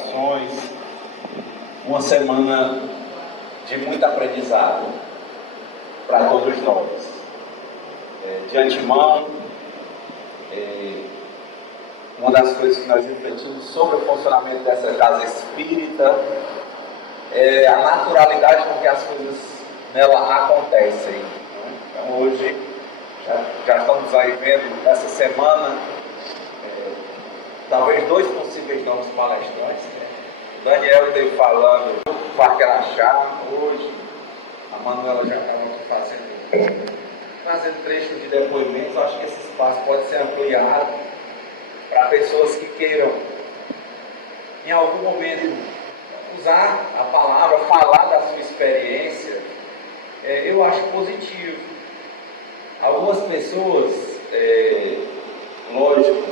reflexões, uma semana de muito aprendizado para todos nós. De antemão, uma das coisas que nós refletimos sobre o funcionamento dessa casa espírita é a naturalidade com que as coisas nela acontecem. Então hoje, já estamos aí vendo essa semana, talvez 2 possíveis novos palestrantes. Daniel esteve falando do Parque Araxá hoje, a Manuela já estava aqui trazendo trechos de depoimentos. Acho que esse espaço pode ser ampliado para pessoas que queiram, em algum momento, usar a palavra, falar da sua experiência. Eu acho positivo. Algumas pessoas, lógico,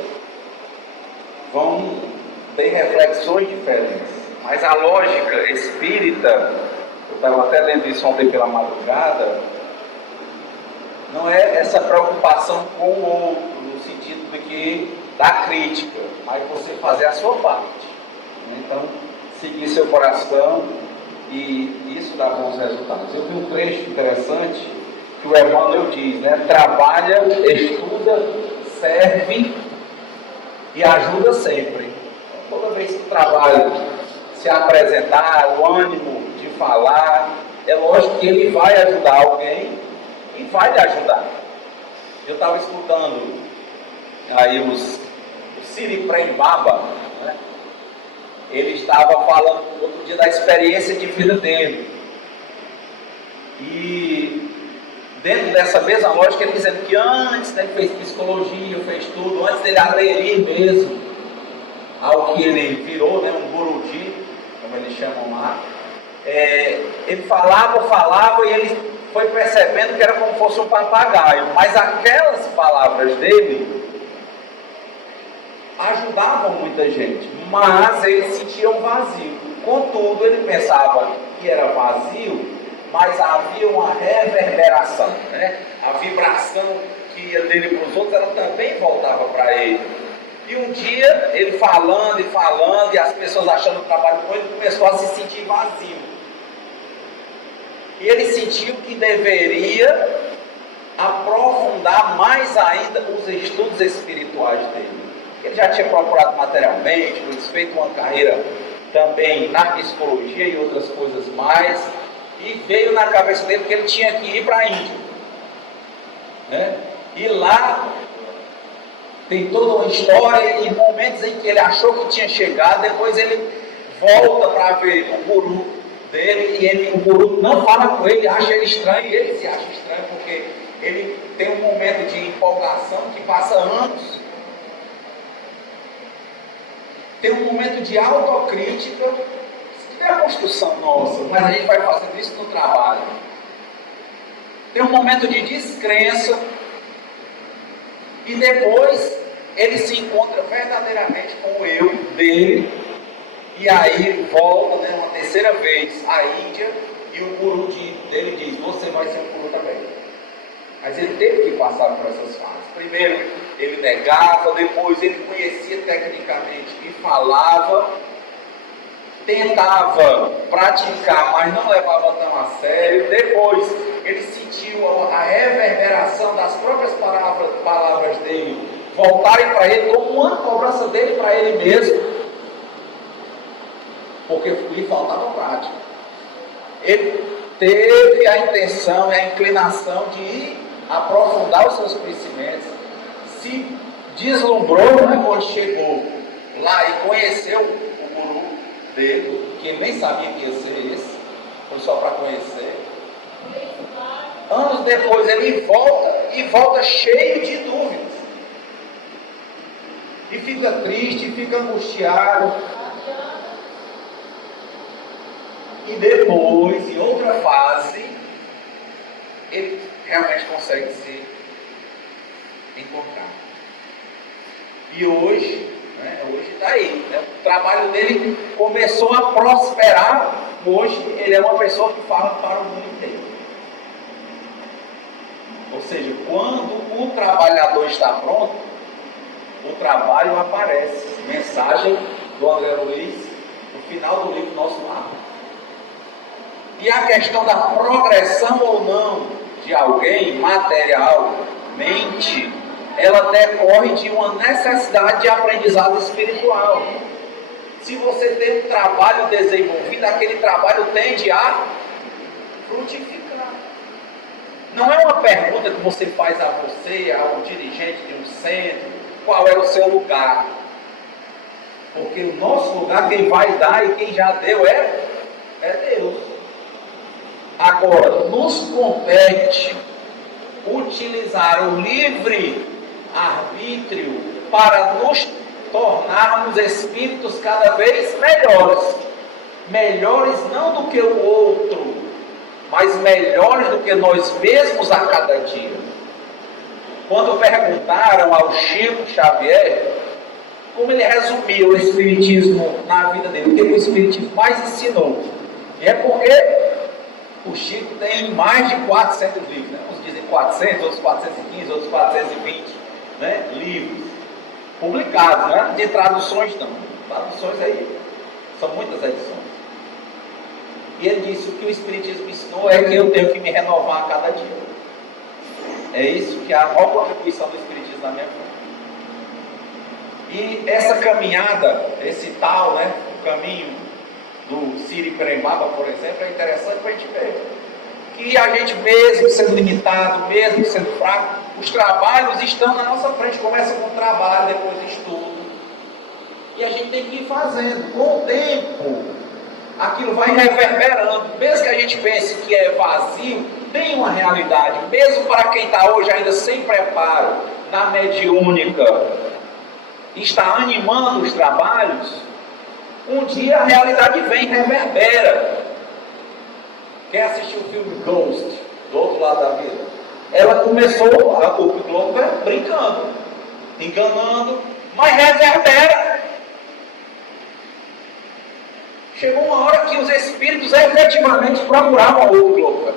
vão ter reflexões diferentes, mas a lógica espírita, eu estava até lendo isso ontem pela madrugada, não é essa preocupação com o outro, no sentido de que da crítica, mas você fazer a sua parte. Então, seguir seu coração, e isso dá bons resultados. Eu vi um trecho interessante que o Emmanuel diz, né? Trabalha, estuda, serve e ajuda sempre. Então, toda vez que o trabalho se apresentar, o ânimo de falar, é lógico que ele vai ajudar alguém e vai lhe ajudar. Eu estava escutando aí o Siri Prembaba, né? Ele estava falando outro dia da experiência de vida dele. E dentro dessa mesma lógica, ele dizendo que antes, né, ele fez psicologia, fez tudo, antes dele aderir mesmo ao que ele virou, né, um gurudi, como eles chamam lá, ele falava e ele foi percebendo que era como se fosse um papagaio, mas aquelas palavras dele ajudavam muita gente, mas ele sentia um vazio. Contudo, ele pensava que era vazio, mas havia uma reverberação, né? A vibração que ia dele para os outros, ela também voltava para ele. E um dia, ele falando, e as pessoas achando o trabalho bom, ele começou a se sentir vazio. E ele sentiu que deveria aprofundar mais ainda os estudos espirituais dele. Ele já tinha procurado materialmente, feito uma carreira também na psicologia e outras coisas mais, e veio na cabeça dele que ele tinha que ir para a Índia, né? E lá tem toda uma história e momentos em que ele achou que tinha chegado. Depois ele volta para ver o guru dele, e o guru não fala com ele, acha ele estranho, e ele se acha estranho porque ele tem um momento de empolgação que passa anos. Tem um momento de autocrítica, que é a construção nossa, mas a gente vai fazendo isso no trabalho. Tem um momento de descrença, e depois ele se encontra verdadeiramente com o eu dele, e aí ele volta, né, uma terceira vez à Índia, e o guru dele diz: você vai ser um guru também. Mas ele teve que passar por essas fases. Primeiro ele negava, depois ele conhecia tecnicamente e falava, tentava praticar, mas não levava tão a sério. Depois ele sentiu a reverberação das próprias palavras dele voltarem para ele como uma cobrança dele para ele mesmo, porque lhe faltava prática. Ele teve a intenção e a inclinação de ir aprofundar os seus conhecimentos, se deslumbrou, né, quando chegou lá e conheceu o guru dele, que nem sabia que ia ser esse, foi só para conhecer. Anos depois ele volta cheio de dúvidas, e fica triste, fica angustiado. E depois, em outra fase, ele realmente consegue se encontrar. E hoje, né, hoje está aí, né? O trabalho dele começou a prosperar. Hoje ele é uma pessoa que fala para o mundo inteiro. Ou seja, quando o trabalhador está pronto, o trabalho aparece. Mensagem do André Luiz, no final do livro Nosso Lar. E a questão da progressão ou não de alguém materialmente, ela decorre de uma necessidade de aprendizado espiritual. Se você tem um trabalho desenvolvido, aquele trabalho tende a frutificar. Não é uma pergunta que você faz a você, ao dirigente de um centro, qual é o seu lugar. Porque o nosso lugar, quem vai dar e quem já deu é Deus. Agora, nos compete utilizar o livre arbítrio para nos tornarmos espíritos cada vez melhores. Melhores não do que o outro, mas melhores do que nós mesmos a cada dia. Quando perguntaram ao Chico Xavier como ele resumiu o Espiritismo na vida dele, o que o Espiritismo mais ensinou, e é porque o Chico tem mais de 400 livros, né? Uns dizem 400, outros 415, outros 420, né? Livros publicados, né? De traduções não. Traduções aí são muitas edições. E ele disse: o que o Espiritismo me ensinou é que eu tenho que me renovar a cada dia. É isso que é a maior contribuição do Espiritismo na minha vida. E essa caminhada, esse tal, né? O caminho do Siriprembaba, por exemplo, é interessante para a gente ver que a gente, mesmo sendo limitado, mesmo sendo fraco, os trabalhos estão na nossa frente. Começa com o trabalho, depois estudo, e a gente tem que ir fazendo. Com o tempo, aquilo vai reverberando. Mesmo que a gente pense que é vazio, tem uma realidade. Mesmo para quem está hoje ainda sem preparo, na mediúnica, está animando os trabalhos, um dia a realidade vem, reverbera. Quem assistiu o filme Ghost, do outro lado da vida, ela começou, o Globo brincando, enganando, mas reverbera. Chegou uma hora que os espíritos efetivamente procuravam outro Globo,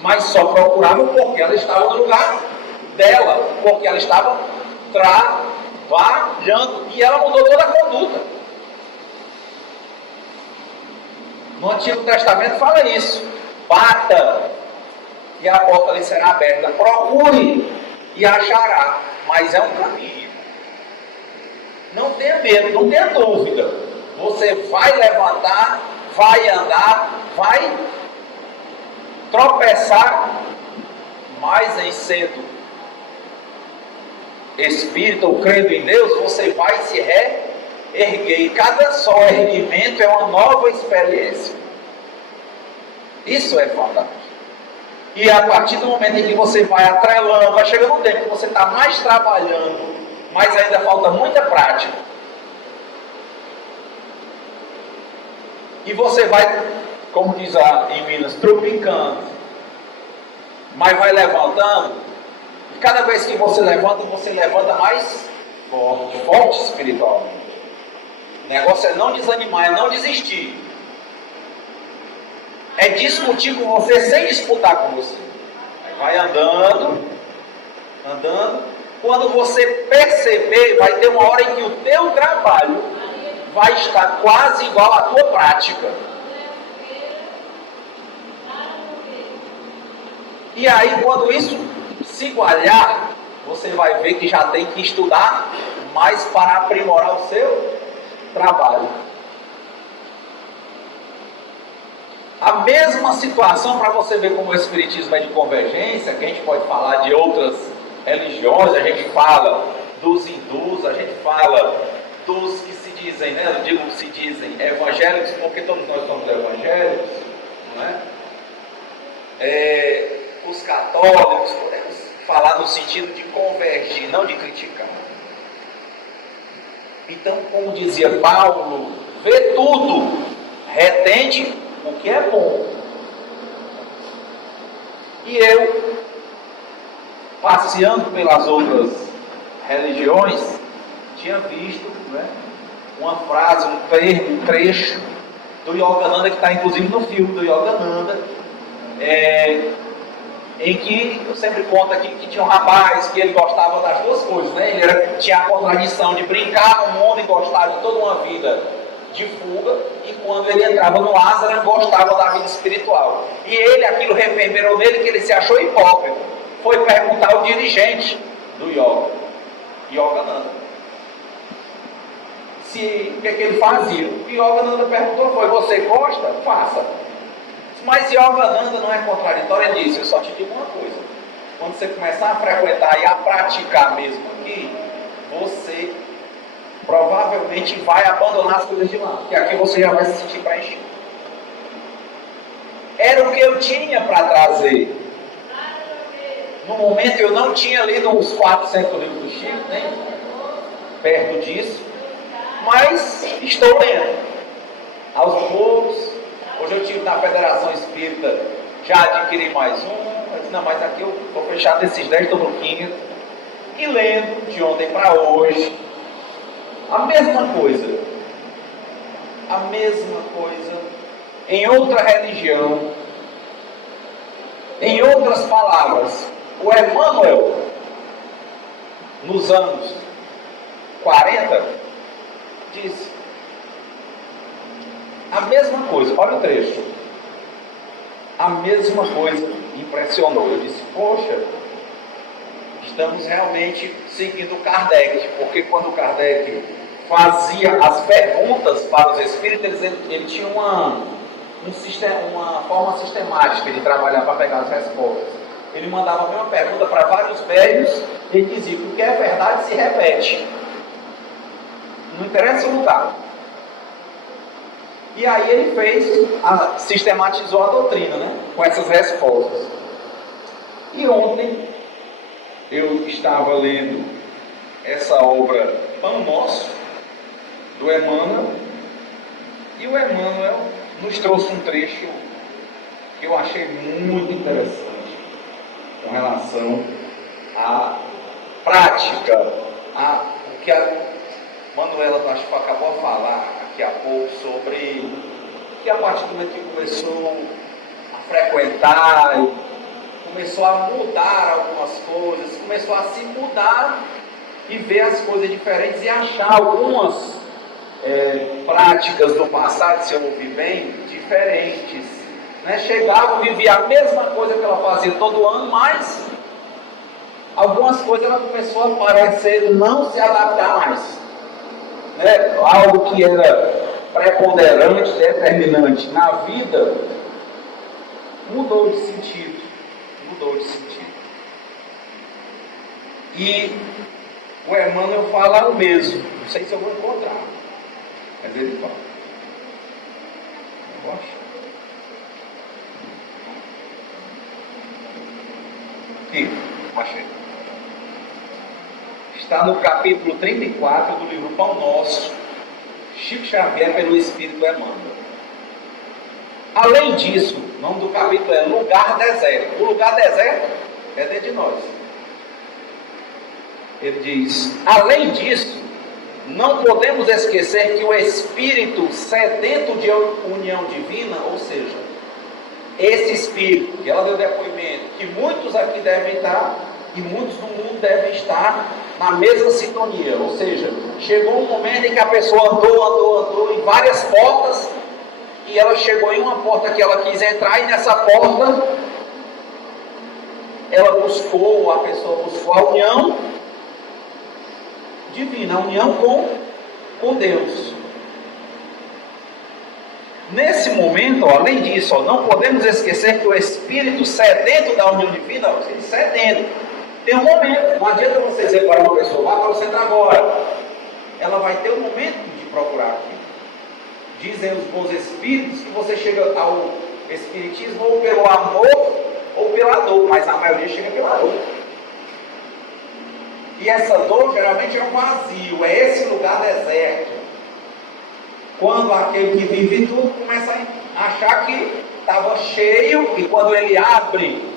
mas só procuravam porque ela estava no lugar dela, porque ela estava trabalhando, e ela mudou toda a conduta. No Antigo Testamento fala isso: bata e a porta lhe será aberta, procure e achará. Mas é um caminho. Não tenha medo, não tenha dúvida. Você vai levantar, vai andar, vai tropeçar, mas em sendo espírita ou crendo em Deus, você vai se reerguer. E cada só erguimento é uma nova experiência. Isso é fantástico. E a partir do momento em que você vai atrelando, vai chegando um tempo que você está mais trabalhando, mas ainda falta muita prática. E você vai, como diz em Minas, trupicando, mas vai levantando. E cada vez que você levanta mais forte espiritualmente. O negócio é não desanimar, é não desistir. É discutir com você sem disputar com você. Aí vai andando. Quando você perceber, vai ter uma hora em que o teu trabalho vai estar quase igual à tua prática. E aí, quando isso se igualar, você vai ver que já tem que estudar mais para aprimorar o seu trabalho. A mesma situação, para você ver como o Espiritismo é de convergência, que a gente pode falar de outras religiões, a gente fala dos hindus, a gente fala dos que se dizem, né? Eu digo se dizem evangélicos, porque todos nós somos evangélicos, não é? Os católicos, podemos falar no sentido de convergir, não de criticar. Então, como dizia Paulo, vê tudo, retende o que é bom. E eu, passeando pelas outras religiões, tinha visto, né, uma frase, um termo, um trecho do Yogananda, que está inclusive no filme do Yogananda, em que eu sempre conto aqui que tinha um rapaz que ele gostava das duas coisas, né? Tinha a contradição de brincar no mundo e gostar de toda uma vida de fuga, e quando ele entrava no asana, gostava da vida espiritual. E ele, aquilo reverberou nele, que ele se achou hipócrita. Foi perguntar ao dirigente do Yogananda, o que ele fazia. O Yogananda perguntou, você gosta? Faça. Mas Yogananda não é contraditório, ele disse, eu só te digo uma coisa, quando você começar a frequentar e a praticar mesmo aqui, você provavelmente vai abandonar as coisas de lá, porque aqui você já vai se sentir preenchido. Era o que eu tinha para trazer. No momento eu não tinha lido os 400 livros do Chico, nem perto disso, mas estou lendo. Aos poucos, hoje eu tive na Federação Espírita, já adquiri mais um, mas aqui eu vou fechar desses 10, estou no 15, e lendo de ontem para hoje, a mesma coisa, em outra religião, em outras palavras. O Emmanuel, nos anos 40, disse a mesma coisa. Olha o trecho. A mesma coisa impressionou. Eu disse, poxa, estamos realmente seguindo Kardec, porque quando Kardec fazia as perguntas para os espíritos, ele tinha uma forma sistemática de trabalhar para pegar as respostas. Ele mandava a mesma pergunta para vários velhos, ele dizia que o que é verdade se repete. Não interessa o lugar. E aí ele sistematizou a doutrina, né, com essas respostas. E ontem eu estava lendo essa obra Pão Nosso, do Emmanuel, e o Emmanuel nos trouxe um trecho que eu achei muito interessante com relação à prática, o que a Manuela acabou de falar aqui há pouco sobre que a partir do momento que começou a frequentar, começou a mudar algumas coisas, começou a se mudar e ver as coisas diferentes e achar algumas práticas do passado, se eu ouvi bem, diferentes. Né? Chegava, vivia a mesma coisa que ela fazia todo ano, mas algumas coisas ela começou a parecer não se adaptar mais. Né? Algo que era preponderante, determinante na vida, mudou de sentido. E o Emmanuel fala o mesmo. Não sei se eu vou encontrar, mas ele fala. Eu acho. Aqui, achei. Está no capítulo 34 do livro Pão Nosso, Chico Xavier pelo Espírito Emmanuel. Além disso, o nome do capítulo é Lugar Deserto. O lugar deserto é dentro de nós. Ele diz, além disso, não podemos esquecer que o Espírito sedento de união divina, ou seja, esse Espírito, que ela deu depoimento, que muitos aqui devem estar, e muitos no mundo devem estar na mesma sintonia, ou seja, chegou um momento em que a pessoa andou em várias portas, e ela chegou em uma porta que ela quis entrar, e nessa porta a pessoa buscou a união divina, a união com Deus. Nesse momento, além disso, não podemos esquecer que o Espírito sedento da união divina, ele sedento, tem um momento, não adianta você dizer para uma pessoa, vá para o centro agora, ela vai ter um momento de procurar aqui. Dizem os bons espíritos que você chega ao espiritismo ou pelo amor ou pela dor, mas a maioria chega pela dor. E essa dor geralmente é um vazio, é esse lugar deserto. Quando aquele que vive tudo começa a achar que estava cheio, e quando ele abre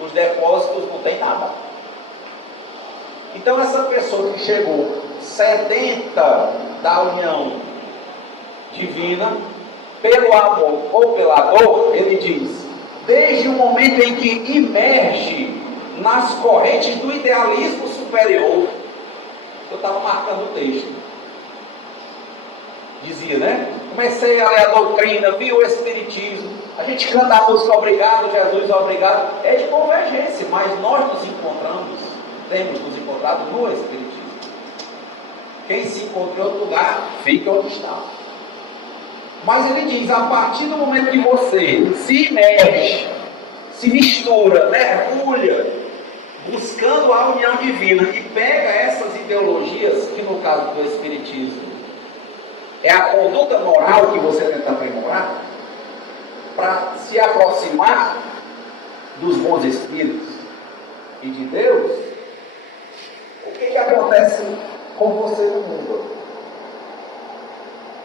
os depósitos não tem nada. Então essa pessoa que chegou sedenta da união divina, pelo amor ou pela dor, ele diz, desde o momento em que emerge nas correntes do idealismo superior. Eu estava marcando o texto. Dizia, né? Comecei a ler a doutrina, vi o Espiritismo. A gente canta a música Obrigado, Jesus, obrigado. É de convergência, mas nós nos encontramos, temos nos encontrado no Espiritismo. Quem se encontra em outro lugar, fica onde está. Mas ele diz, a partir do momento que você se imerge, se mistura, mergulha, buscando a união divina e pega essas ideologias, que no caso do Espiritismo é a conduta moral que você tenta aprimorar, para se aproximar dos bons espíritos e de Deus, o que acontece com você no mundo?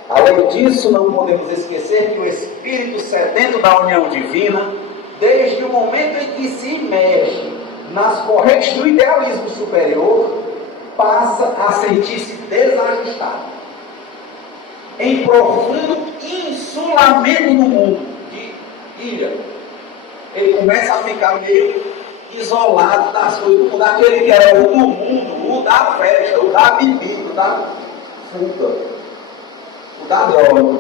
Além disso, não podemos esquecer que o espírito sedento da união divina, desde o momento em que se imerge nas correntes do idealismo superior, passa a sentir-se desajustado, em profundo insulamento no mundo de ilha. Ele começa a ficar meio isolado das coisas do mundo, aquele que era o do mundo, o da festa, o da bebida, o da fruta, o da droga,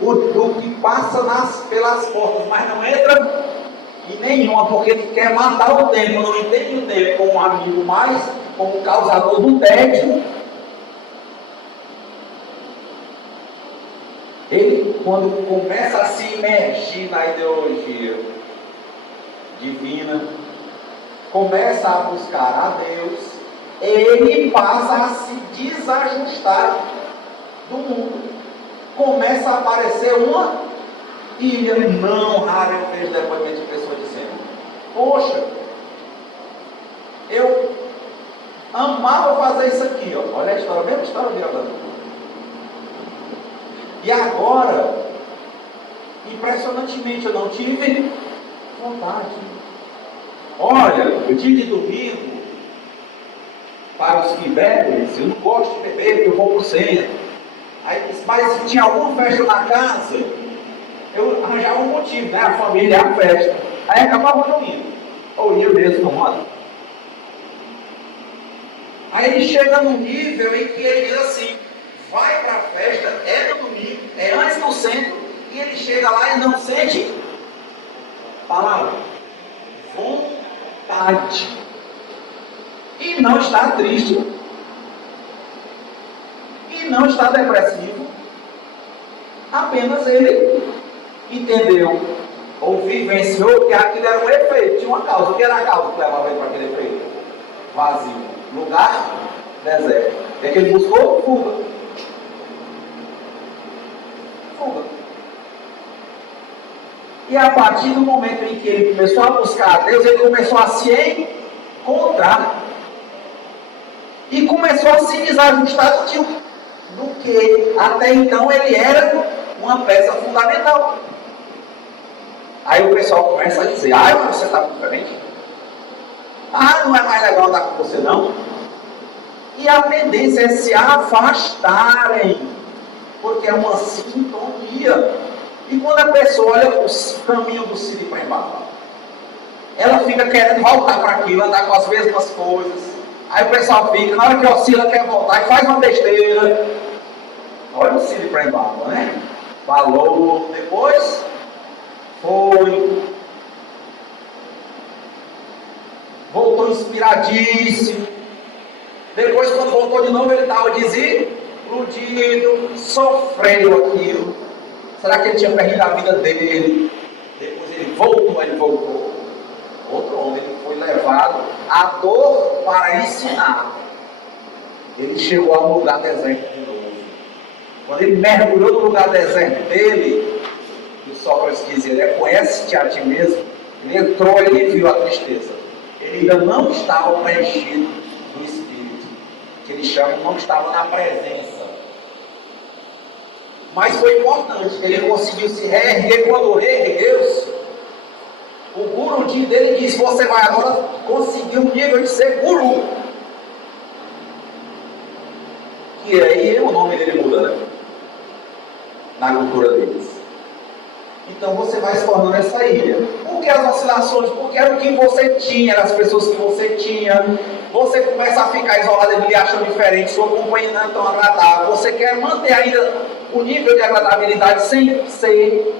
o do que passa pelas portas, mas não entra em nenhuma, porque ele quer matar o tempo, não entende o tempo como um amigo, mas como causador do tédio. Ele, quando começa a se imergir na ideologia divina, começa a buscar a Deus, ele passa a se desajustar do mundo. Começa a aparecer uma ilha. Não raro eu vejo depoimento de pessoas dizendo: poxa, eu amava fazer isso aqui, ó. Olha a história, a mesma história de Adão. E agora, impressionantemente, eu não tive vontade. Olha, o dia de domingo, para os que bebem, eu não gosto de beber, porque eu vou para o centro. Mas se tinha alguma festa na casa, eu arranjava um motivo, né? A família, a festa. Aí acabava não indo. Ou ia mesmo, mano. Aí ele chega num nível em que ele diz assim: vai para a festa, é no domingo, é antes do centro, e ele chega lá e não sente palavra, vontade. E não está triste, e não está depressivo, apenas ele entendeu, ou vivenciou que aquilo era um efeito, tinha uma causa. O que era a causa que levava ele para aquele efeito? Vazio, lugar, deserto. O que é que ele buscou? Fuga. E a partir do momento em que ele começou a buscar a Deus, ele começou a se encontrar e começou a se desajustar do que até então ele era uma peça fundamental. Aí o pessoal começa a dizer: ah, você está diferente? Ah, não é mais legal andar com você não? E a tendência é se afastarem, porque é uma sintonia. E quando a pessoa olha o caminho do Siri para embaixo, ela fica querendo voltar para aquilo, andar com as mesmas coisas. Aí o pessoal fica, na hora que oscila, quer voltar e faz uma besteira. Olha o Siri para embaixo, né? Falou, depois foi, voltou inspiradíssimo. Depois, quando voltou de novo, ele estava desiludido, sofrendo aquilo. Será que ele tinha perdido a vida dele? Depois ele voltou. Outro homem, ele foi levado à dor para ensinar. Ele chegou ao lugar deserto de novo. Quando ele mergulhou no lugar deserto dele, o Sócrates dizia: conhece-te a ti mesmo. Ele entrou, ele viu a tristeza. Ele ainda não estava preenchido do Espírito, que ele chama, não estava na presença. Mas foi importante, ele conseguiu se reerguer. Quando reergueu-se, o gurudinho dele disse: você vai agora conseguir um nível de ser guru. Que aí o nome dele muda, né? Na cultura deles. Então você vai se tornando essa ilha. Por que as oscilações? Porque era o que você tinha, eram as pessoas que você tinha. Você começa a ficar isolado e achando diferente, sua companhia não é tão agradável. Você quer manter ainda o nível de agradabilidade sem ser.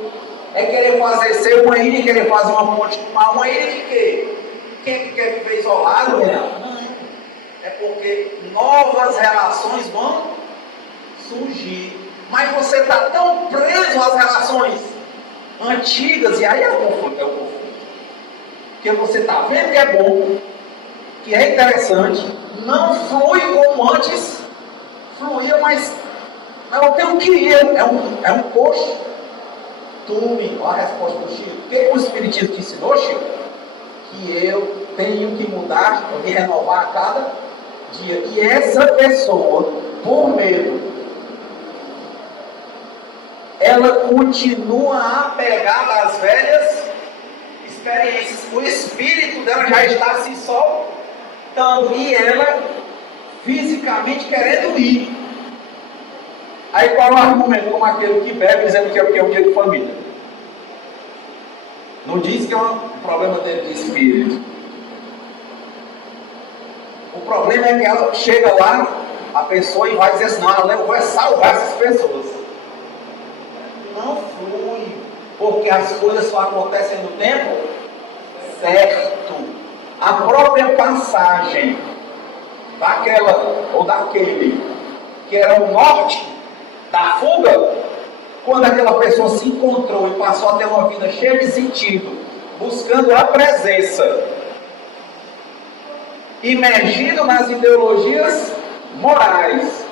É querer fazer ser uma ilha e querer fazer uma ponte com mar. Uma ilha de quê? Quem é que quer viver isolado? Não. É porque novas relações vão surgir. Mas você está tão preso às relações antigas, e aí é o confundo. Porque você está vendo que é bom, que é interessante, não flui como antes fluía, mas eu tenho que ir, é um costume. Olha a resposta do Chico. O que o Espiritismo te ensinou, Chico? Que eu tenho que mudar, me renovar a cada dia. E essa pessoa, por medo, ela continua apegada às velhas experiências. O espírito dela já está se soltando e ela fisicamente querendo ir. Aí qual é o argumento? Como aquele que bebe dizendo que é um dia de família. Não diz que é um problema dele de espírito. O problema é que ela chega lá, a pessoa, e vai dizer assim, não, eu vou salvar essas pessoas. Não flui, porque as coisas só acontecem no tempo certo. A própria passagem daquela ou daquele que era o norte da fuga, quando aquela pessoa se encontrou e passou a ter uma vida cheia de sentido, buscando a presença, imergido nas ideologias morais,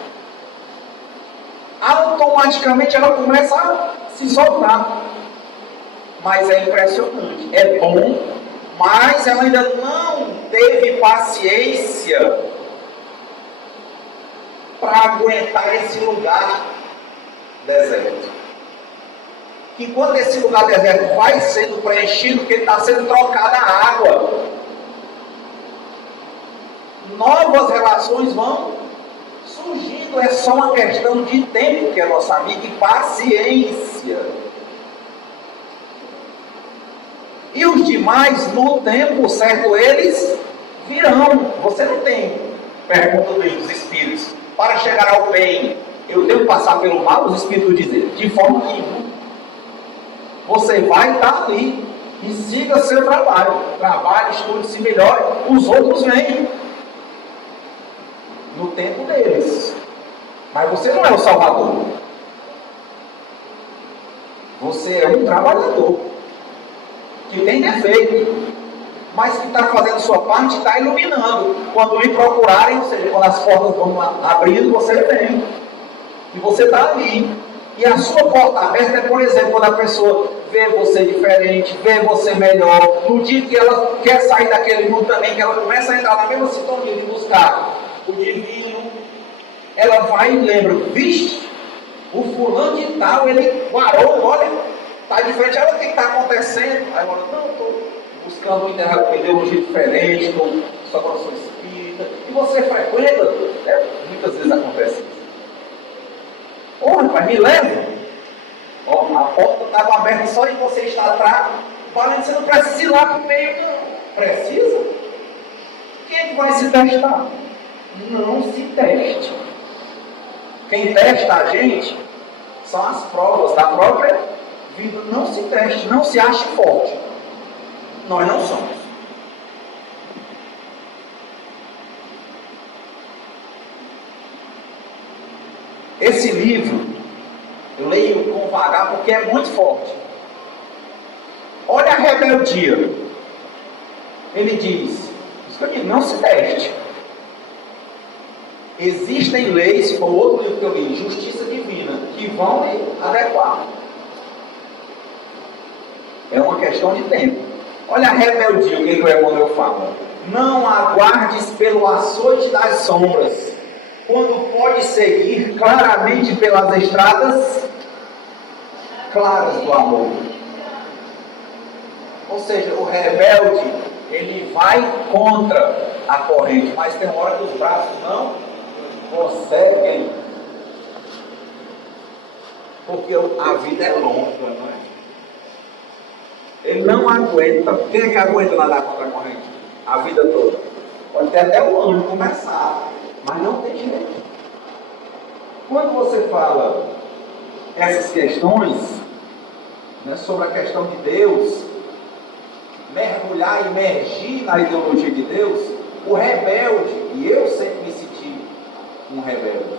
automaticamente ela começa a se soltar. Mas é impressionante, é bom, mas ela ainda não teve paciência para aguentar esse lugar deserto. Que quando esse lugar deserto vai sendo preenchido, porque está sendo trocada a água, novas relações vão surgindo. É só uma questão de tempo, que é nossa amiga, e paciência. E os demais, no tempo certo, eles virão. Você não tem, pergunta dos espíritos, para chegar ao bem, eu tenho que passar pelo mal? Os espíritos dizem, de forma nenhuma. Você vai estar ali e siga seu trabalho. Trabalhe, estude, se melhore. Os outros vêm no tempo deles. Mas você não é o salvador. Você é um trabalhador que tem defeito, mas que está fazendo sua parte, está iluminando. Quando lhe procurarem, ou seja, quando as portas vão abrindo, você vem. E você está ali. E a sua porta aberta é, por exemplo, quando a pessoa vê você diferente, vê você melhor. No dia que ela quer sair daquele mundo também, que ela começa a entrar na mesma sintonia de buscar o divino, ela vai e lembra, vixe, o fulano de tal, ele guarou, olha, está diferente, olha o que está acontecendo. Aí ela, não, estou buscando uma ideologia diferente, só agora sou espírita. E você frequenta, muitas vezes acontece isso. Ô, rapaz, me leva. A porta estava aberta só e você está atrás. Falando, você não precisa ir lá para o meio, não. Precisa? Quem é que vai se testar? Não se teste. Quem testa a gente são as provas da própria vida. Não se teste, não se ache forte. Nós não somos. Esse livro, eu leio com vagar porque é muito forte. Olha a rebeldia. Ele diz, não se teste. Existem leis, foi outro livro que eu li, Justiça Divina, que vão adequar. É uma questão de tempo. Olha a rebeldia, o que o Emmanuel fala. Não aguardes pelo açoite das sombras, quando pode seguir claramente pelas estradas claras do amor. Ou seja, o rebelde, ele vai contra a corrente, mas tem uma hora que os braços não conseguem, porque a vida é longa, não é? Ele não aguenta. Quem é que aguenta nadar contra a corrente? A vida toda. Pode ter até o ano começar, mas não tem jeito. Quando você fala essas questões, né, sobre a questão de Deus, mergulhar, imergir na ideologia de Deus, o rebelde, e eu sempre me senti um rebelde,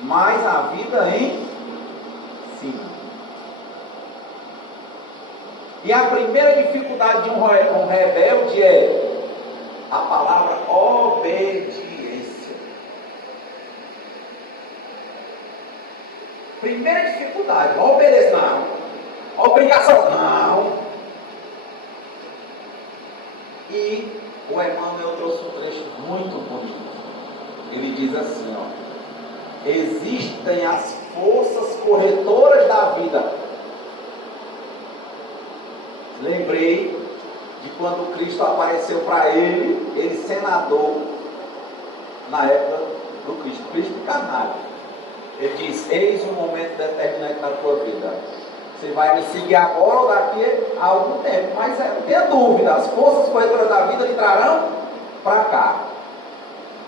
mas a vida em cima. E a primeira dificuldade de um rebelde é a palavra obediência. Primeira dificuldade, obedecer, não. Obrigação, não. E o Emmanuel trouxe um trecho muito bonito. Ele diz assim, ó: existem as forças corretoras da vida. Lembrei de quando Cristo apareceu para ele senador, na época do Cristo carnal. Ele diz: eis um momento determinante na tua vida. Você vai me seguir agora ou daqui a algum tempo. Mas não tenha dúvida, as forças corretoras da vida lhe trarão para cá.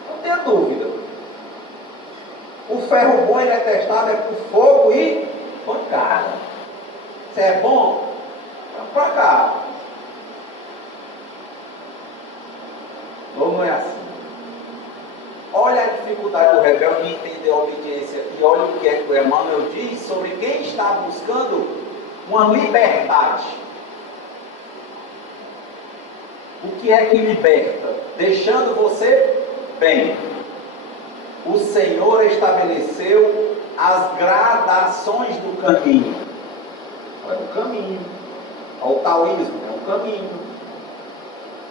Não tenha dúvida. O ferro bom ele é testado por fogo e pancada. Se é bom, vamos para cá. Ou não é assim? Olha a dificuldade do rebelde em entender a obediência. E olha o que é que o Emmanuel diz sobre quem está buscando uma liberdade. O que é que liberta? Deixando você bem. O Senhor estabeleceu as gradações do caminho. Olha o caminho. Olha o taoísmo, é um caminho.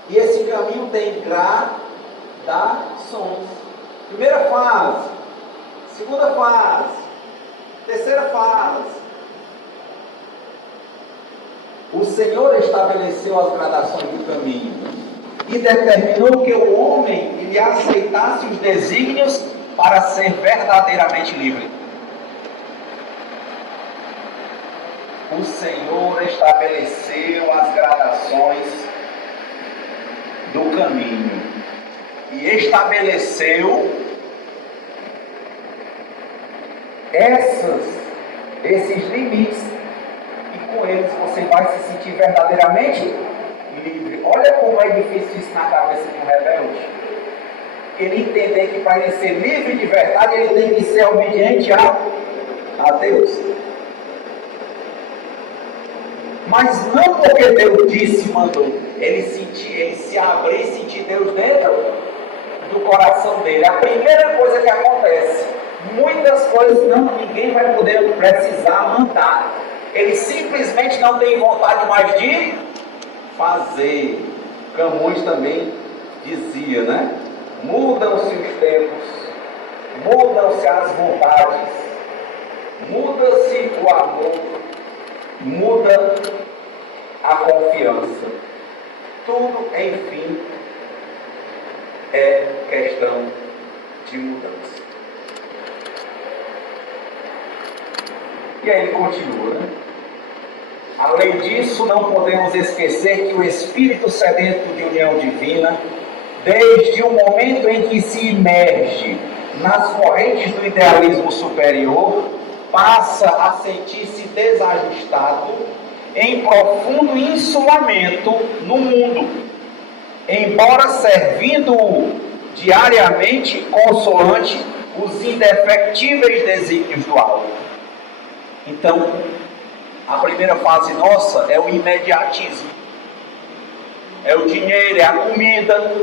E esse caminho tem gradações. Primeira fase, segunda fase, terceira fase. O Senhor estabeleceu as gradações do caminho e determinou que o homem ele aceitasse os desígnios para ser verdadeiramente livre. O Senhor estabeleceu as gradações do caminho e estabeleceu esses limites, e com eles você vai se sentir verdadeiramente livre. Olha como é difícil isso na cabeça de um rebelde. Ele entender que para ele ser livre de verdade, ele tem que ser obediente a Deus. Mas não porque Deus disse e mandou. Ele se abrir e sentir Deus dentro do coração dele. A primeira coisa que acontece, muitas coisas ninguém vai poder precisar mandar. Ele simplesmente não tem vontade mais de fazer. Camões também dizia, né? Mudam-se os tempos, mudam-se as vontades, muda-se o amor, muda a confiança. Tudo, enfim, é questão de mudança. E aí ele continua, né? Além disso, não podemos esquecer que o espírito sedento de união divina, desde o momento em que se imerge nas correntes do idealismo superior, passa a sentir-se desajustado em profundo insulamento no mundo, embora servindo diariamente consoante os indefectíveis desígnios do alto. Então, a primeira fase nossa é o imediatismo. É o dinheiro, é a comida,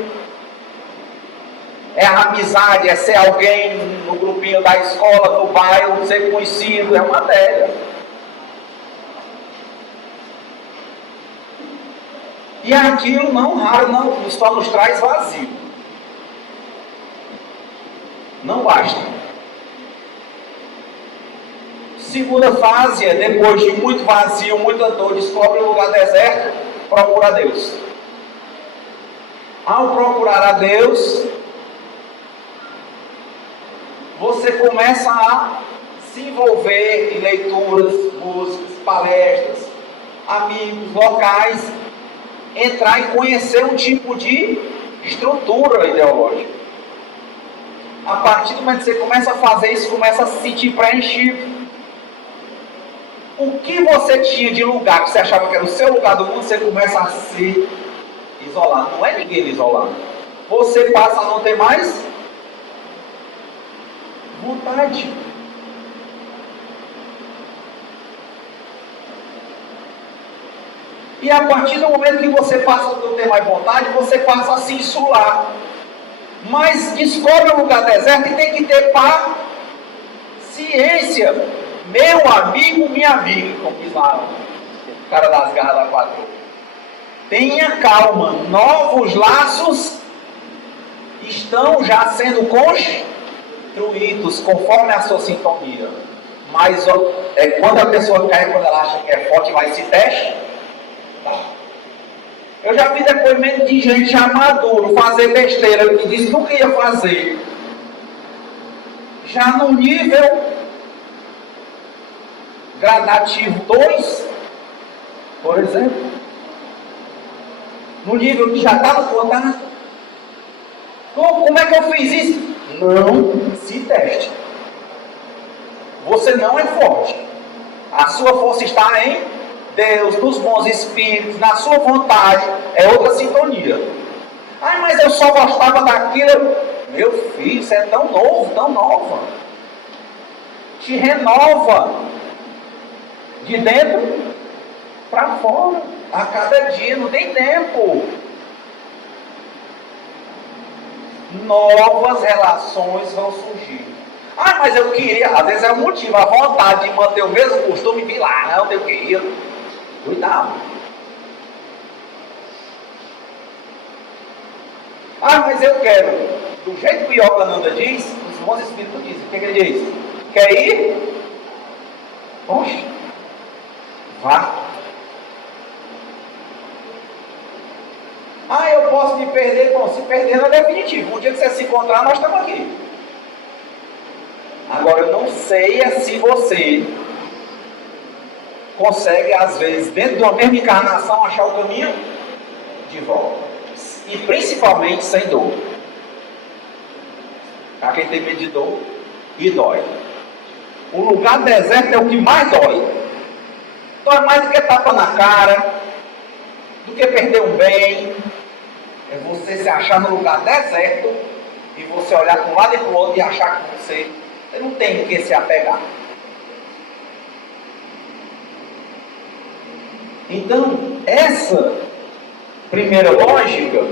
é a amizade, é ser alguém no grupinho da escola, no bairro, ser conhecido, é uma matéria. E aquilo só nos traz vazio. Não basta. Segunda fase é, depois de muito vazio, muita dor, descobre um lugar deserto, procura a Deus. Ao procurar a Deus, você começa a se envolver em leituras, músicas, palestras, amigos locais, entrar e conhecer um tipo de estrutura ideológica. A partir do momento que você começa a fazer isso, começa a se sentir preenchido. O que você tinha de lugar que você achava que era o seu lugar do mundo, você começa a se isolar. Não é ninguém isolado. Você passa a não ter mais vontade. E a partir do momento que você passa a não ter mais vontade, você passa a se insular. Mas descobre um lugar deserto e tem que ter paciência. Meu amigo, minha amiga, como diz lá o cara das garras da patroa. Tenha calma, novos laços estão já sendo construídos conforme a sua sintonia. Mas quando a pessoa cai, quando ela acha que é forte, vai se testar. Eu já vi depoimento de gente já maduro fazer besteira que disse que nunca ia fazer. Já no nível gradativo 2, por exemplo, no nível que já está no contato. Como é que eu fiz isso? Não se teste. Você não é forte. A sua força está em Deus, nos bons espíritos, na sua vontade. É outra sintonia. Ai, mas eu só gostava daquilo. Meu filho, você é tão novo, tão nova. Te renova de dentro para fora, a cada dia, não tem tempo. Novas relações vão surgir. Ah, mas eu queria, às vezes é o motivo, a vontade de manter o mesmo costume, vir lá, não, eu queria. Cuidado. Ah, mas eu quero, do jeito que o Yogananda diz, os bons espíritos dizem, o que ele diz? Quer ir? Oxe, vá. Ah, eu posso me perder? Bom, se perder não é definitivo. Um dia que você se encontrar, nós estamos aqui. Agora, eu não sei se você consegue, às vezes, dentro de uma mesma encarnação, achar o caminho de volta. E principalmente sem dor. Para quem tem medo de dor, e dói. O lugar deserto é o que mais dói. Dói mais do que tapa na cara, do que perder um bem. É você se achar no lugar deserto e você olhar para um lado e para o outro e achar que você não tem o que se apegar. Então, essa primeira lógica,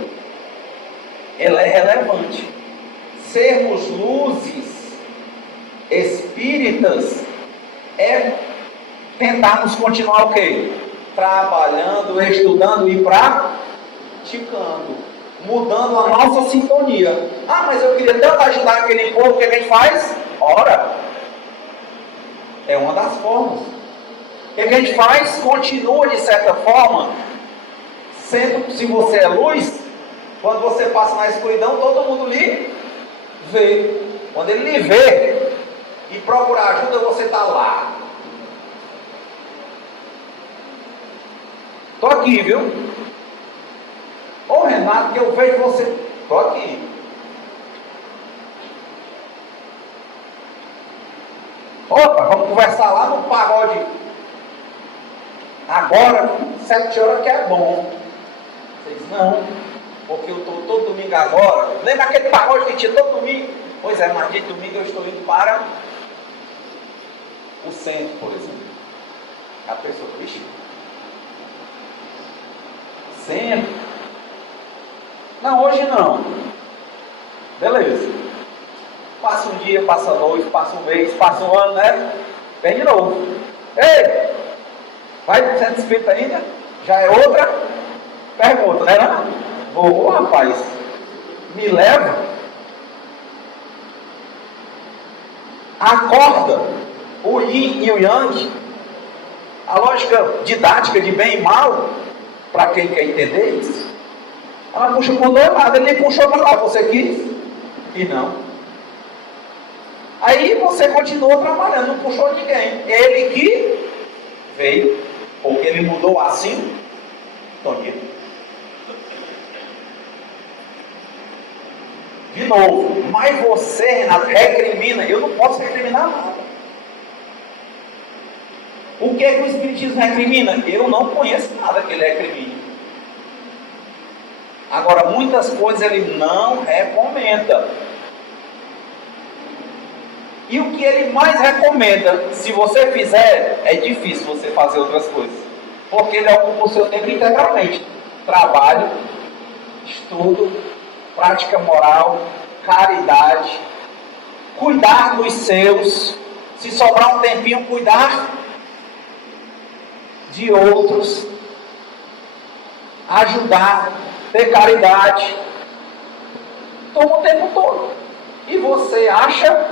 ela é relevante. Sermos luzes espíritas é tentarmos continuar o quê? Trabalhando, estudando e praticando, mudando a nossa sintonia. Ah, mas eu queria tanto ajudar aquele povo, o que a gente faz? Ora, é uma das formas. O que a gente faz? Continua de certa forma, sendo, se você é luz, quando você passa na escuridão, todo mundo lhe vê. Quando ele lhe vê e procurar ajuda, você está lá. Estou aqui, viu? Ô Renato, que eu vejo você. Estou aqui. Opa, vamos conversar lá no pagode. Agora, 7 horas que é bom. Vocês não, porque eu estou todo domingo agora. Lembra aquele pagode que tinha todo domingo? Pois é, mas de domingo eu estou indo para o centro, por exemplo. A pessoa, vixe, centro. Não, hoje não. Beleza. Passa um dia, passa 2, passa um mês, passa um ano, né? Vem de novo. Ei, vai para o centro espírita ainda? Já é outra pergunta, né? Não? Vou, rapaz, me leva. Acorda o yin e o yang, a lógica didática de bem e mal, para quem quer entender isso. Ela puxa por dois lados, ele puxou para lá, você quis e não. Aí você continua trabalhando, não puxou ninguém. Ele que veio. porque ele mudou assim, Toninho. De novo, mas você, Renato, recrimina. Eu não posso recriminar nada. O que é que o Espiritismo recrimina? Eu não conheço nada que ele recrimine. Agora, muitas coisas ele não recomenda. E o que ele mais recomenda, se você fizer, é difícil você fazer outras coisas. Porque ele ocupa o seu tempo integralmente. Trabalho, estudo, prática moral, caridade, cuidar dos seus, se sobrar um tempinho, cuidar de outros, ajudar, ter caridade. Toma o tempo todo. E você acha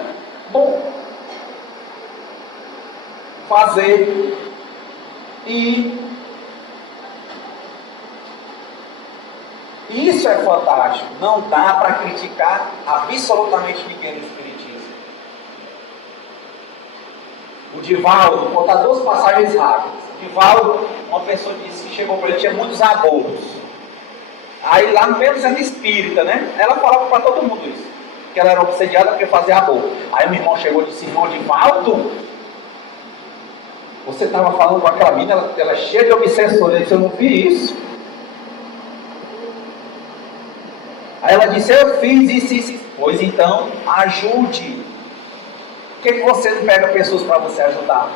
bom fazer e isso é fantástico. Não dá para criticar absolutamente ninguém no Espiritismo. O Divaldo, vou contar duas passagens rápidas. O Divaldo, uma pessoa disse que chegou para ele, tinha muitos abortos. Aí lá no meio do centro espírita, né? Ela falava para todo mundo isso, que ela era obsediada porque fazia aborto. Aí meu irmão chegou e disse: irmão Divaldo, você estava falando com aquela menina, ela é cheia de obsessores. Ele disse: eu não vi isso. Aí ela disse: eu fiz isso. Pois então, ajude. Por que você não pega pessoas para você ajudar?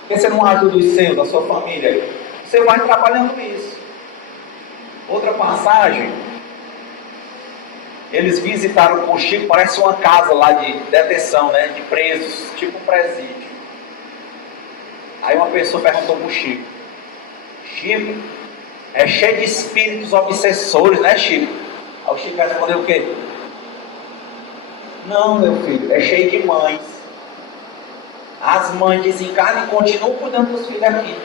Por que você não ajuda os seus, a sua família? Você vai trabalhando isso. Outra passagem, eles visitaram o Chico, parece uma casa lá de detenção, né, de presos, tipo um presídio. Aí uma pessoa perguntou para o Chico: Chico, é cheio de espíritos obsessores, né, Chico? Aí o Chico respondeu o quê? Não, meu filho, é cheio de mães. As mães desencarnam e continuam cuidando dos filhos aqui.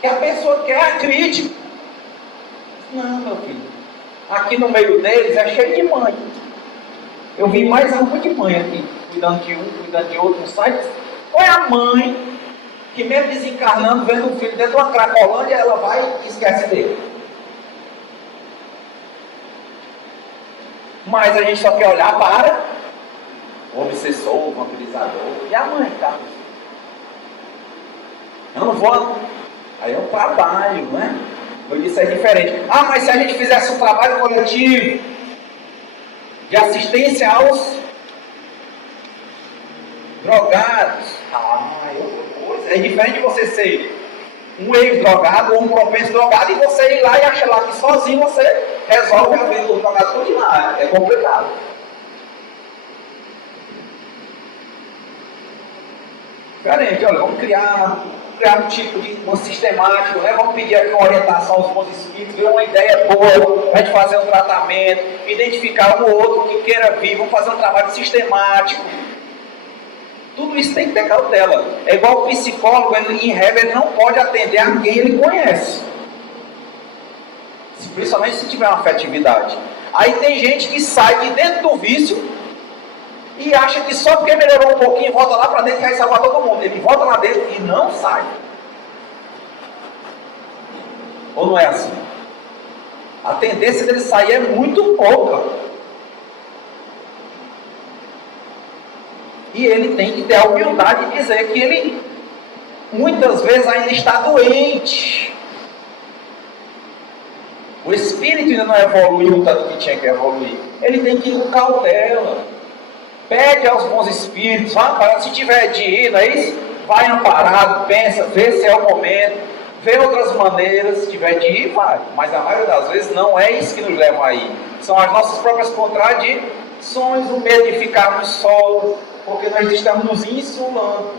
Que a pessoa quer a crítica. Não, meu filho, aqui no meio deles é cheio de mãe. Eu vi mais uma de mãe aqui, cuidando de um, cuidando de outro, não sai. Ou é a mãe que mesmo desencarnando, vendo o filho dentro de uma cracolândia, ela vai e esquece dele. Mas a gente só quer olhar para o obsessor, o vampirizador. E a mãe, tá? Eu não vou. Aí é um trabalho, né? Eu disse: é diferente. Ah, mas se a gente fizesse um trabalho coletivo de assistência aos drogados. É outra coisa. É diferente de você ser um ex-drogado ou um propenso drogado e você ir lá e achar lá que sozinho você resolve a vida do drogado continuar. É complicado. Diferente, olha, vamos criar um tipo de um sistemático, né? Vamos pedir aqui uma orientação aos bons espíritos, ver uma ideia boa, a gente fazer um tratamento, identificar um ou outro que queira vir, vamos fazer um trabalho sistemático. Tudo isso tem que ter cautela. É igual o psicólogo, ele, em regra, ele não pode atender a quem ele conhece. Principalmente se tiver uma afetividade. Aí tem gente que sai de dentro do vício e acha que só porque melhorou um pouquinho, volta lá para dentro e vai salvar todo mundo. Ele volta lá dentro e não sai. Ou não é assim? A tendência dele sair é muito pouca. E ele tem que ter a humildade de dizer que ele muitas vezes ainda está doente. O espírito ainda não evoluiu o tanto que tinha que evoluir. Ele tem que ir com cautela. Pede aos bons espíritos, se tiver de ir, não é isso? Vai amparado, pensa, vê se é o momento, vê outras maneiras, se tiver de ir, vai. Mas a maioria das vezes não é isso que nos leva a ir. São as nossas próprias contradições, o medo de ficarmos sós, porque nós estamos nos insulando.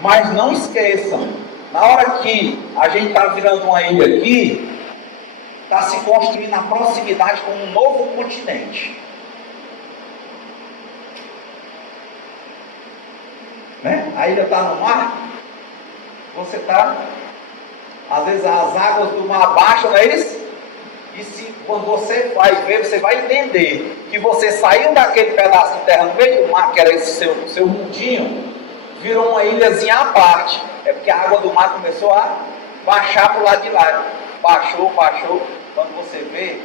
Mas não esqueçam, na hora que a gente está virando uma ilha aqui, está se construindo a proximidade com um novo continente. Né? A ilha está no mar, você está, às vezes as águas do mar baixam, não é isso? E quando você vai ver, você vai entender que você saiu daquele pedaço de terra no meio do mar, que era esse seu mundinho, virou uma ilhazinha à parte. É porque a água do mar começou a baixar para o lado de lá. Baixou. Quando você vê,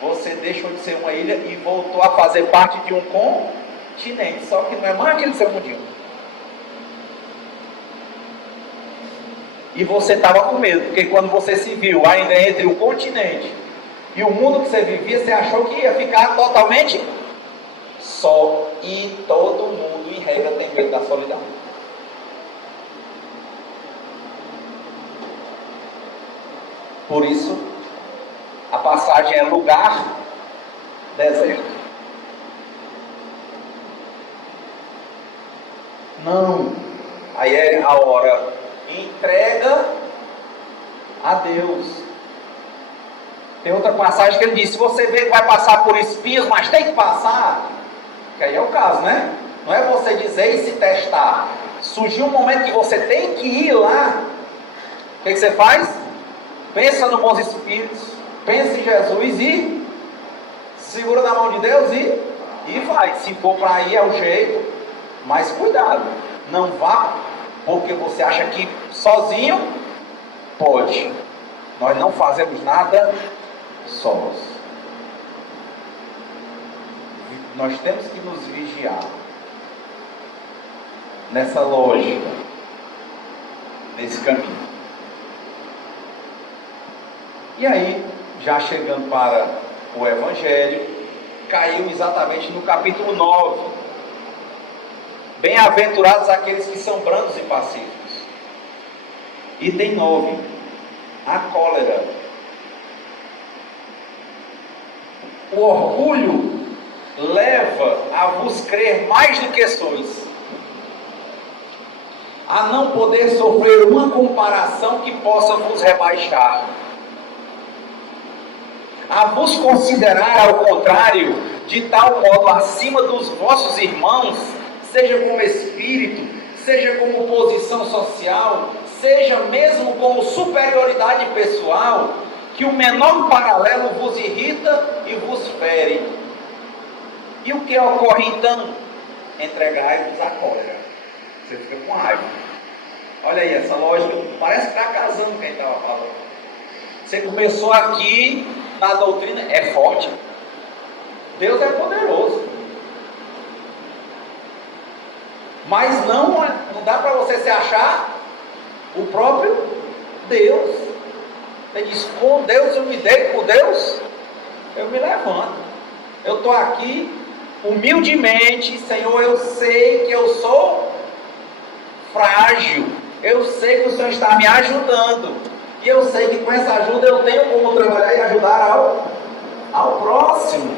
você deixou de ser uma ilha e voltou a fazer parte de um continente. Só que não é mais aquele seu mundinho. E você estava com medo, porque quando você se viu ainda entre o continente e o mundo que você vivia, você achou que ia ficar totalmente só. E todo mundo, em regra, tem medo da solidão. Por isso, a passagem é lugar deserto. Não. Aí é a hora. Entrega a Deus. Tem outra passagem que ele diz: se você vê que vai passar por espinhos, mas tem que passar, que aí é o caso, né? Não é você dizer e se testar. Surgiu um momento que você tem que ir lá. O que você faz? Pensa nos bons espíritos, pensa em Jesus e segura na mão de Deus e vai. Se for para ir é o jeito, mas cuidado, não vá porque você acha que sozinho pode. Nós não fazemos nada sós. Nós temos que nos vigiar nessa lógica, nesse caminho. E aí, já chegando para o Evangelho, caiu exatamente no capítulo 9. Bem-aventurados aqueles que são brandos e pacíficos. Item 9. A cólera. O orgulho leva a vos crer mais do que sois, a não poder sofrer uma comparação que possa vos rebaixar, a vos considerar, ao contrário, de tal modo acima dos vossos irmãos, seja como espírito, seja como posição social, seja mesmo como superioridade pessoal, que o menor paralelo vos irrita e vos fere. E o que ocorre então? Entregai-vos à cólera. Você fica com raiva. Olha aí, essa lógica parece que está casando quem estava falando. Você começou aqui na doutrina, é forte. Deus é poderoso. Mas não dá para você se achar o próprio Deus. Você diz: com Deus eu me deito, com Deus eu me levanto. Eu estou aqui humildemente, Senhor, eu sei que eu sou frágil. Eu sei que o Senhor está me ajudando. E eu sei que com essa ajuda eu tenho como trabalhar e ajudar ao próximo.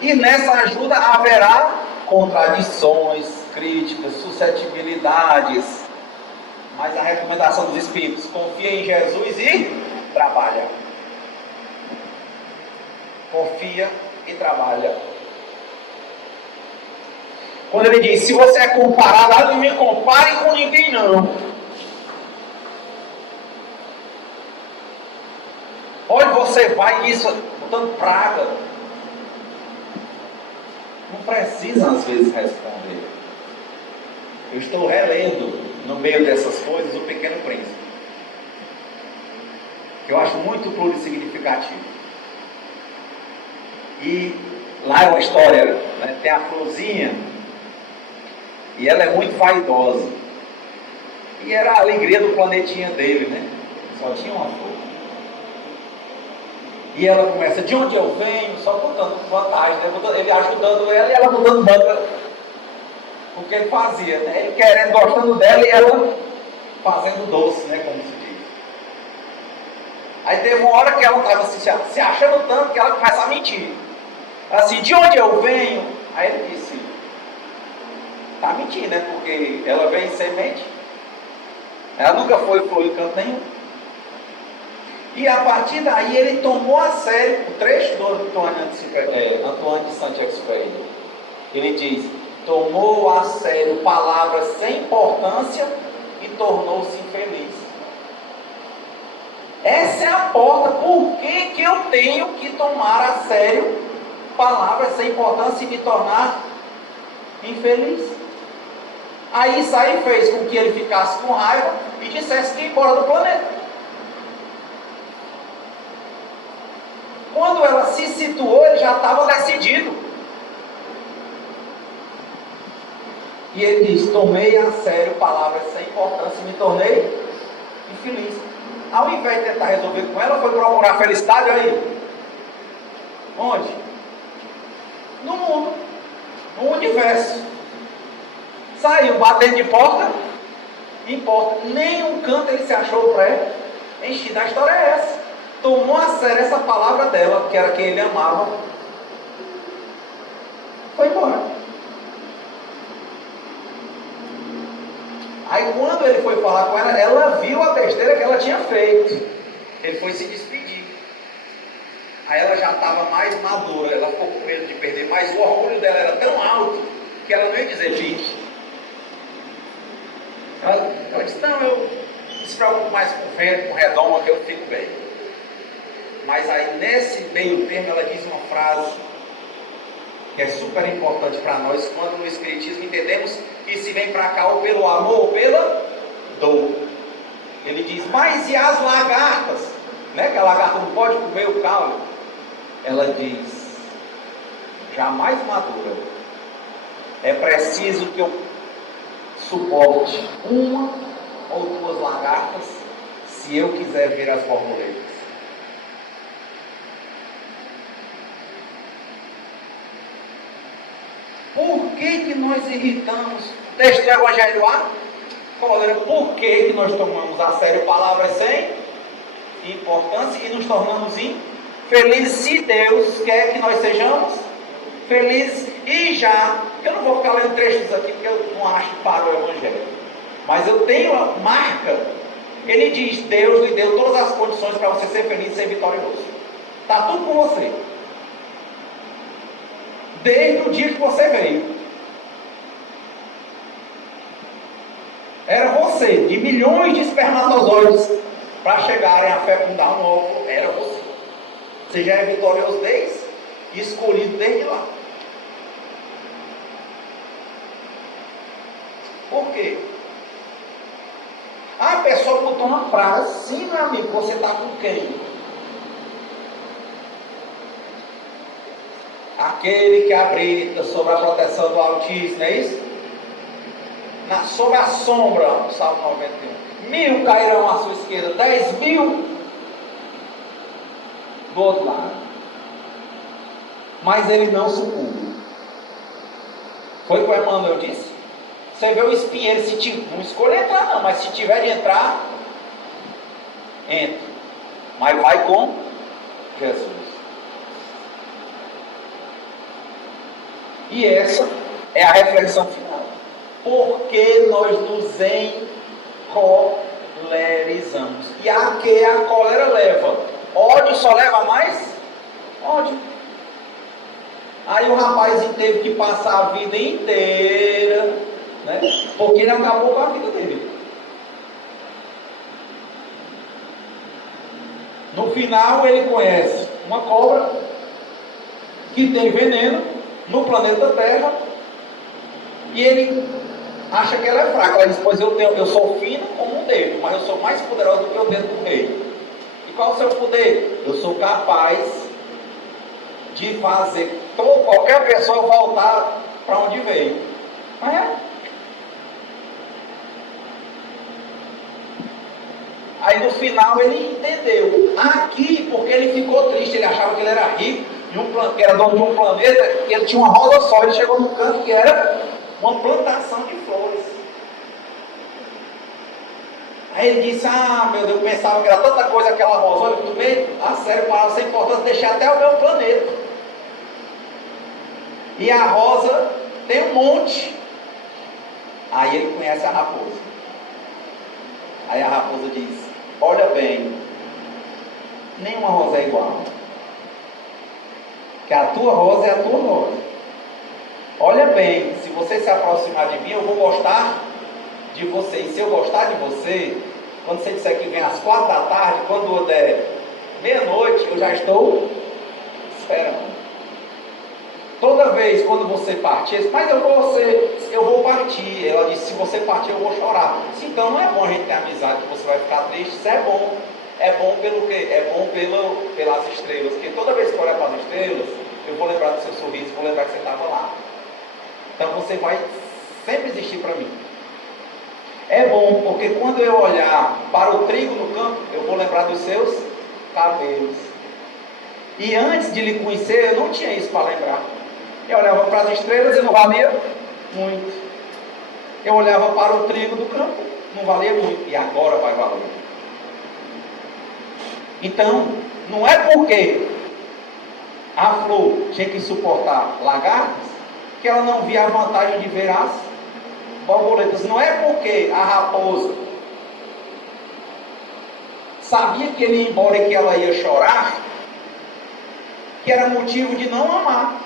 E nessa ajuda haverá contradições, críticas, suscetibilidades. Mas a recomendação dos Espíritos: confia em Jesus e trabalha. Confia e trabalha. Quando ele diz: se você é comparado, não me compare com ninguém não. Olha, você vai isso botando praga. Não precisa às vezes responder. Eu estou relendo no meio dessas coisas o Pequeno Príncipe, que eu acho muito plurissignificativo. E lá é uma história, né? Tem a florzinha e ela é muito vaidosa. E era a alegria do planetinha dele, né? Só tinha uma flor. E ela começa: de onde eu venho? Só contando vantagem, né? Ele ajudando ela e ela mudando banca. O que ele fazia, né? Ele querendo, gostando dela e ela fazendo doce, né? Como se diz. Aí teve uma hora que ela estava se achando tanto que ela começa a mentir. Assim: de onde eu venho? Aí ele disse: está mentindo, né? Porque ela vem em semente. Ela nunca foi flor em canto nenhum. E a partir daí ele tomou a sério o trecho do Antoine de Saint-Exupéry. Ele diz: tomou a sério palavras sem importância e tornou-se infeliz. Essa é a porta. Por que eu tenho que tomar a sério palavras sem importância e me tornar infeliz. Aí isso aí fez com que ele ficasse com raiva e dissesse que ia embora do planeta. Quando ela se situou, ele já estava decidido. E ele diz: tomei a sério palavras sem importância e me tornei infeliz. Ao invés de tentar resolver com ela, foi procurar felicidade aí. Onde? No mundo, no universo. Saiu batendo de porta, importa. Nenhum canto ele se achou pré-enchido. A história é essa. Tomou a sério essa palavra dela, que era quem ele amava. Foi embora. Aí quando ele foi falar com ela, ela viu a besteira que ela tinha feito. Ele foi se despedir. Aí ela já estava mais madura, ela ficou com medo de perder, mas o orgulho dela era tão alto que ela não ia dizer fique. Ela disse: não, eu não se preocupo mais com vento, com redoma, que eu fico bem. Mas aí nesse meio termo ela diz uma frase que é super importante para nós, quando no Espiritismo entendemos que se vem para cá ou pelo amor ou pela dor. Ele diz: mas e as lagartas? Né? Que a lagarta não pode comer o caule. Ela diz: jamais madura. É preciso que eu suporte uma ou duas lagartas se eu quiser ver as borboletas. Por que nós irritamos? O texto do Evangelho A, por que nós tomamos a sério palavras sem importância e nos tornamos infelizes se Deus quer que nós sejamos felizes? E já, eu não vou ficar lendo trechos aqui porque eu não acho para o Evangelho, mas eu tenho a marca. Ele diz: Deus lhe deu todas as condições para você ser feliz e ser vitorioso. Está tudo com você. Desde o dia que você veio. Era você, de milhões de espermatozoides, para chegarem a fecundar um óvulo, era você. Você já é vitorioso desde, escolhido desde lá. Por quê? A pessoa botou uma frase: sim, meu amigo, você está com quem? Aquele que habita sobre a proteção do Altíssimo, não é isso? Sobre a sombra, Salmo 91. 1000 cairão à sua esquerda, 10.000 do outro lado. Mas ele não sucumbe. Foi o que o Emmanuel disse. Você vê o espinheiro, não escolha entrar não, mas se tiver de entrar, entra. Mas vai com Jesus. E essa é a reflexão final. Por que nós nos encolerizamos? E a que a cólera leva? Ódio só leva mais? Ódio. Aí o rapazinho teve que passar a vida inteira, né? Porque ele acabou com a vida dele. No final ele conhece uma cobra que tem veneno no planeta Terra, e ele acha que ela é fraca. Ela diz: pois eu sou fino como um dedo, mas eu sou mais poderoso do que o dedo do rei. E qual é o seu poder? Eu sou capaz de fazer qualquer pessoa voltar para onde veio. Mas é. Aí no final ele entendeu. Aqui, porque ele ficou triste, ele achava que ele era rico, que era dono de um planeta, que ele tinha uma rosa só. Ele chegou num canto que era uma plantação de flores. Aí ele disse: ah, meu Deus, eu pensava que era tanta coisa aquela rosa. Olha, tudo bem? A sério, palavra sem importância, deixei até o meu planeta. E a rosa tem um monte. Aí ele conhece a raposa. Aí a raposa diz: olha bem, nenhuma rosa é igual. Que a tua rosa é a tua rosa. Olha bem, se você se aproximar de mim, eu vou gostar de você. E se eu gostar de você, quando você disser que vem às 4 da tarde, quando der meia-noite, eu já estou esperando. Toda vez quando você partir, ele disse, mas eu vou partir. Ela disse, se você partir eu vou chorar. Disse, então não é bom a gente ter amizade, que você vai ficar triste. Isso é bom. É bom pelo quê? É bom pelas estrelas. Porque toda vez que eu olhar para as estrelas, eu vou lembrar do seu sorriso, vou lembrar que você estava lá. Então você vai sempre existir para mim. É bom, porque quando eu olhar para o trigo no campo, eu vou lembrar dos seus cabelos. E antes de lhe conhecer, eu não tinha isso para lembrar. Eu olhava para as estrelas e não valia muito. Eu olhava para o trigo do campo, não valia muito. E agora vai valer. Então, não é porque a flor tinha que suportar lagartas que ela não via a vantagem de ver as borboletas. Não é porque a raposa sabia que ele ia embora e que ela ia chorar, que era motivo de não amar.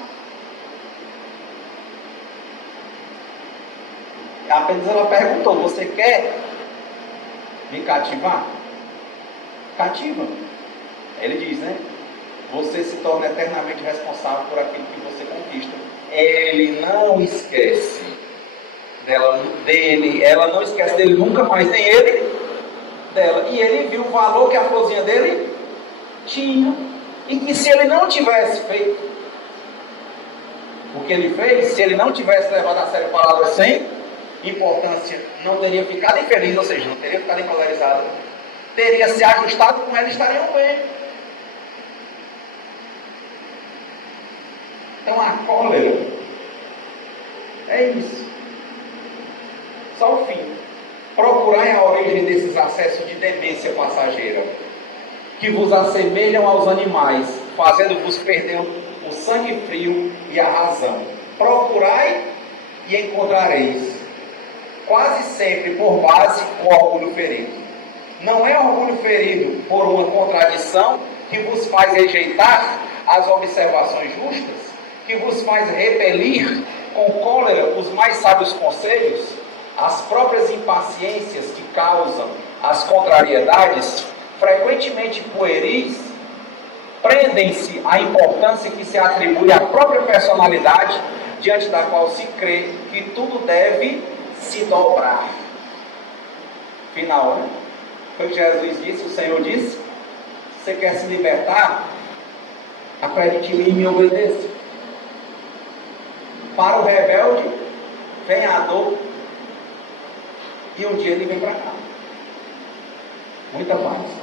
Apenas ela perguntou, você quer me cativar? Cativa. Ele diz, né? Você se torna eternamente responsável por aquilo que você conquista. Ele não esquece dele, ela não esquece dele nunca mais, nem ele dela. E ele viu o valor que a florzinha dele tinha. E que se ele não tivesse feito o que ele fez, se ele não tivesse levado a sério palavras sem importância, não teria ficado infeliz, ou seja, não teria ficado encolerizado, teria se ajustado com ela e estariam bem. Então a cólera é isso. Só o fim. Procurai a origem desses acessos de demência passageira, que vos assemelham aos animais, fazendo-vos perder o sangue frio e a razão. Procurai e encontrareis. Quase sempre por base o orgulho ferido. Não é orgulho ferido por uma contradição que vos faz rejeitar as observações justas, que vos faz repelir com cólera os mais sábios conselhos, as próprias impaciências que causam as contrariedades, frequentemente pueris, prendem-se à importância que se atribui à própria personalidade, diante da qual se crê que tudo deve se dobrar. Final, né? Foi o que Jesus disse, o Senhor disse, você quer se libertar? Acredite em mim e me obedeça. Para o rebelde, vem a dor, e um dia ele vem para cá. Muita paz.